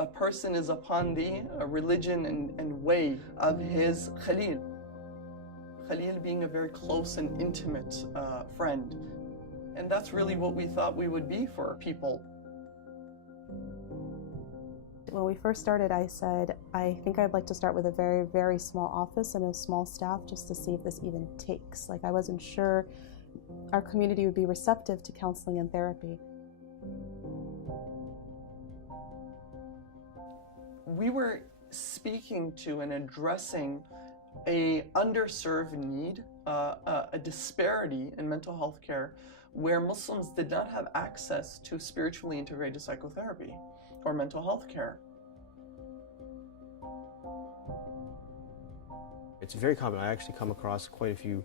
a person is upon the religion and way of his Khalil. Khalil being a very close and intimate friend. And that's really what we thought we would be for people. When we first started, I said, I think I'd like to start with a very, very small office and a small staff just to see if this even takes. Like, I wasn't sure our community would be receptive to counseling and therapy. We were speaking to and addressing a underserved need, a disparity in mental health care where Muslims did not have access to spiritually integrated psychotherapy or mental health care. It's very common. I actually come across quite a few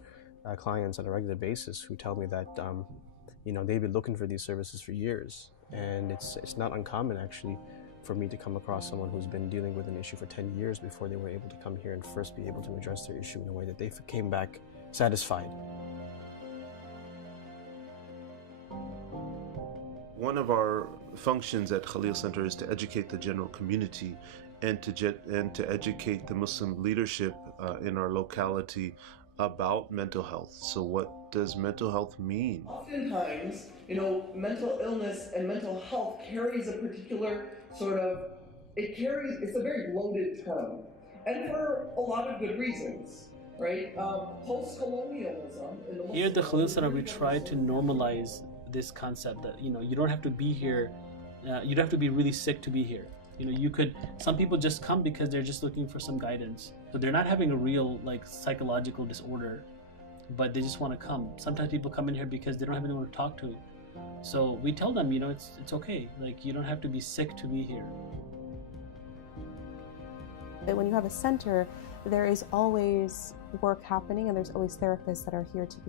clients on a regular basis who tell me that they've been looking for these services for years, and it's not uncommon actually for me to come across someone who's been dealing with an issue for 10 years before they were able to come here and first be able to address their issue in a way that they came back satisfied. One of our functions at Khalil Center is to educate the general community and to educate the Muslim leadership in our locality about mental health. So what does mental health mean? Oftentimes, mental illness and mental health carries a particular it's a very loaded term, and for a lot of good reasons, right? Post-colonialism. Here at the Khalil Center, we try to normalize this concept that, you don't have to be here, you don't have to be really sick to be here. Some people just come because they're just looking for some guidance. So they're not having a real psychological disorder, but they just want to come. Sometimes people come in here because they don't have anyone to talk to. So we tell them, it's okay. You don't have to be sick to be here. When you have a center, there is always work happening, and there's always therapists that are here to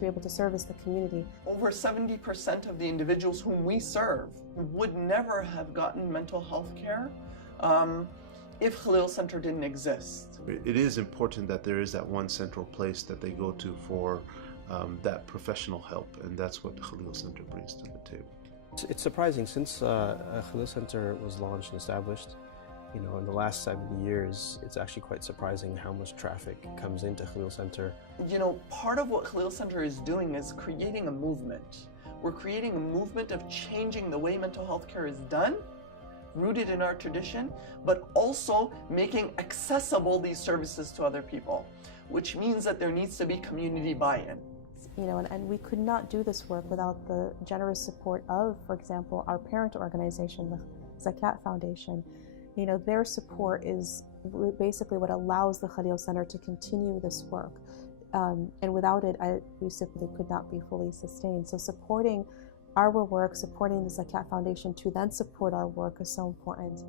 be able to service the community. Over 70% of the individuals whom we serve would never have gotten mental health care if Khalil Center didn't exist. It is important that there is that one central place that they go to for that professional help, and that's what Khalil Center brings to the table. It's surprising, since Khalil Center was launched and established, in the last 7 years, it's actually quite surprising how much traffic comes into Khalil Center. Part of what Khalil Center is doing is creating a movement. We're creating a movement of changing the way mental health care is done, rooted in our tradition, but also making accessible these services to other people, which means that there needs to be community buy-in. And we could not do this work without the generous support of, for example, our parent organization, the Zakat Foundation. Their support is basically what allows the Khalil Center to continue this work. And without it, we simply could not be fully sustained. So supporting our work, supporting the Zakat Foundation to then support our work is so important.